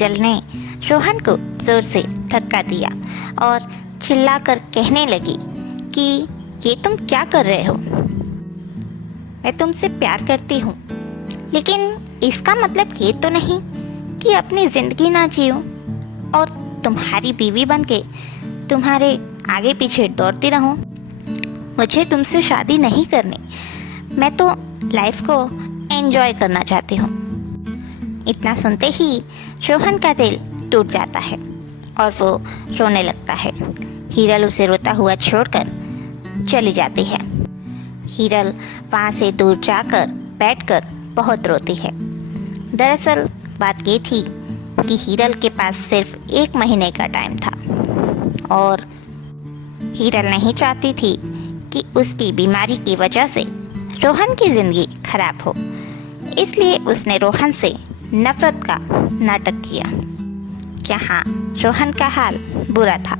हिरल ने रोहन को जोर से धक्का दिया और चिल्लाकर कहने लगी कि ये तुम क्या कर रहे हो? मैं तुमसे प्यार करती हूँ, लेकिन इसका मतलब ये तो नहीं कि अपनी ज़िंदगी ना जियो और तुम्हारी बीवी बनके तुम्हारे आगे पीछे दौड़ती रहूं। मुझे तुमसे शादी नहीं करनी, मैं तो लाइफ को एंजॉय करना चाहती हूँ। इतना सुनते ही रोहन का दिल टूट जाता है और वो रोने लगता है। हिरल उसे रोता हुआ छोड़कर चली जाती है। हिरल वहाँ से दूर जाकर बैठकर बहुत रोती है। दरअसल बात ये थी कि हिरल के पास सिर्फ 1 महीने का टाइम था और हिरल नहीं चाहती थी कि उसकी बीमारी की वजह से रोहन की ज़िंदगी खराब हो। इसलिए उसने रोहन से नफरत का नाटक किया। यहाँ रोहन का हाल बुरा था,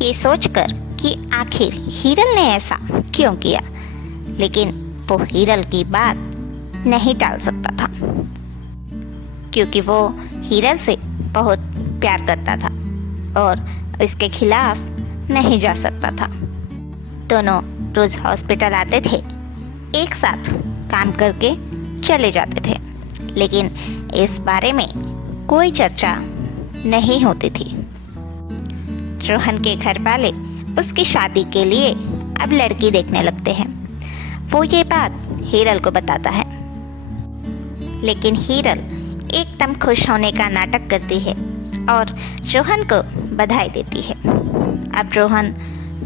ये सोचकर कि आखिर हिरल ने ऐसा क्यों किया, लेकिन वो हिरल की बात नहीं टाल सकता था क्योंकि वो हिरल से बहुत प्यार करता था और उसके खिलाफ नहीं जा सकता था। दोनों रोज हॉस्पिटल आते थे, एक साथ काम करके चले जाते थे, लेकिन इस बारे में कोई चर्चा नहीं होती थी। रोहन के घर वाले उसकी शादी के लिए अब लड़की देखने लगते हैं। वो ये बात हिरल को बताता है, लेकिन हिरल एकदम खुश होने का नाटक करती है और रोहन को बधाई देती है। अब रोहन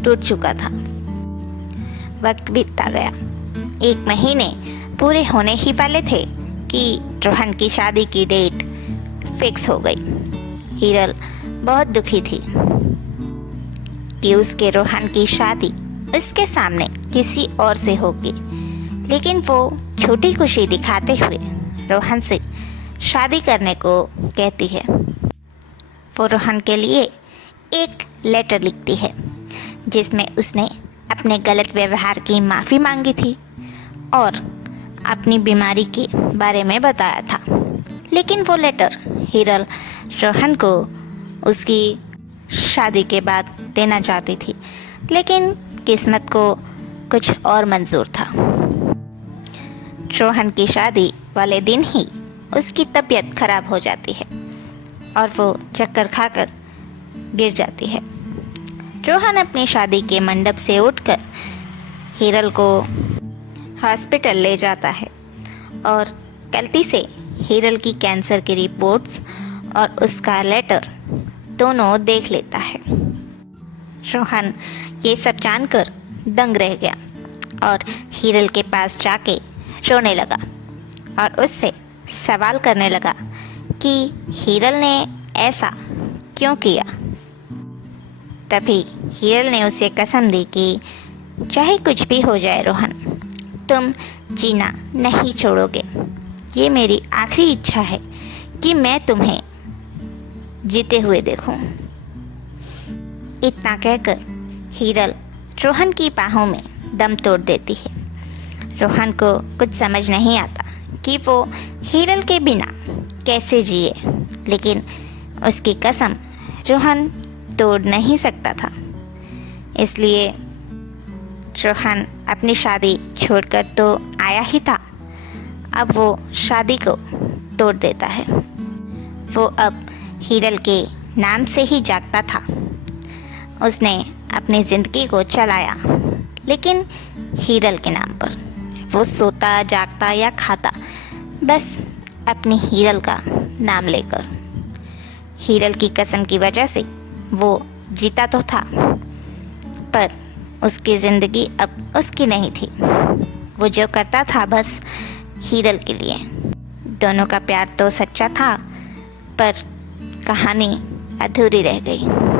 टूट चुका था। वक्त बीतता गया। 1 महीने पूरे होने ही वाले थे कि रोहन की शादी की डेट फिक्स हो गई। हिरल बहुत दुखी थी कि उसके रोहन की शादी उसके सामने किसी और से होगी, लेकिन वो छोटी खुशी दिखाते हुए रोहन से शादी करने को कहती है। वो रोहन के लिए एक लेटर लिखती है जिसमें उसने अपने गलत व्यवहार की माफ़ी मांगी थी और अपनी बीमारी के बारे में बताया था। लेकिन वो लेटर हिरल रोहन को उसकी शादी के बाद देना चाहती थी, लेकिन किस्मत को कुछ और मंजूर था। रोहन की शादी वाले दिन ही उसकी तबीयत खराब हो जाती है और वो चक्कर खाकर गिर जाती है। रोहन अपनी शादी के मंडप से उठकर हिरल को हॉस्पिटल ले जाता है और गलती से हिरल की कैंसर की रिपोर्ट्स और उसका लेटर दोनों देख लेता है। रोहन ये सब जानकर दंग रह गया और हिरल के पास जाके रोने लगा और उससे सवाल करने लगा कि हिरल ने ऐसा क्यों किया। तभी हिरल ने उसे कसम दी कि चाहे कुछ भी हो जाए रोहन, तुम जीना नहीं छोड़ोगे। ये मेरी आखिरी इच्छा है कि मैं तुम्हें जीते हुए देखूं। इतना कहकर हिरल रोहन की बाहों में दम तोड़ देती है। रोहन को कुछ समझ नहीं आता कि वो हिरल के बिना कैसे जिए, लेकिन उसकी कसम रोहन तोड़ नहीं सकता था। इसलिए रोहन अपनी शादी छोड़कर तो आया ही था, अब वो शादी को तोड़ देता है। वो अब हिरल के नाम से ही जागता था। उसने अपनी ज़िंदगी को चलाया, लेकिन हिरल के नाम पर। वो सोता जागता या खाता, बस अपनी हिरल का नाम लेकर। हिरल की कसम की वजह से वो जीता तो था, पर उसकी ज़िंदगी अब उसकी नहीं थी। वो जो करता था बस हिरल के लिए। दोनों का प्यार तो सच्चा था, पर कहानी अधूरी रह गई।